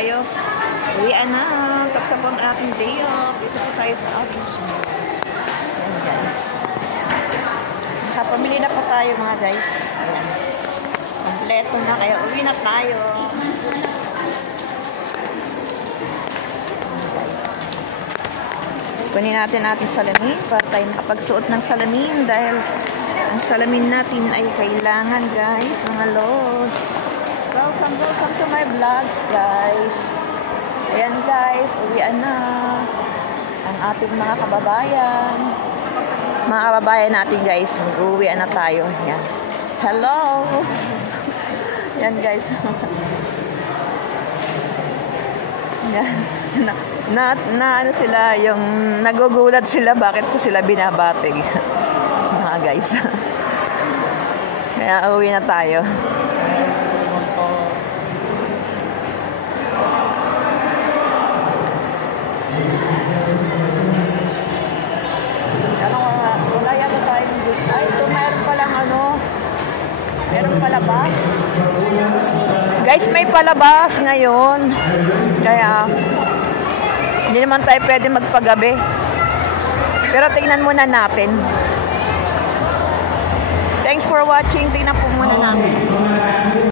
tayo. Uwian na. Tapos po ang ating day off. Dito po tayo sa ating shop. Ayan guys. Nakapamili na po tayo mga guys. Ayan. Kompleto na. Kaya uwi na tayo. Kunin natin ating salamin para tayo makapagsuot ng salamin dahil ang salamin natin ay kailangan guys, mga lods. Welcome to my vlogs guys. Ayan guys, uwian na ang ating mga kababayan. Mga kababayan natin guys, mag-uwian na tayo. Ayan. Hello! Ayan guys. Ano sila, yung nagugulat sila bakit ko sila binabatig. Mga guys. Kaya uwi na tayo. Wala yan na tayo. Ay, ito meron palang meron palabas. Guys, may palabas ngayon. Kaya hindi naman tayo pwede magpagabi. Pero tingnan muna natin. Thanks for watching. Tingnan po muna natin.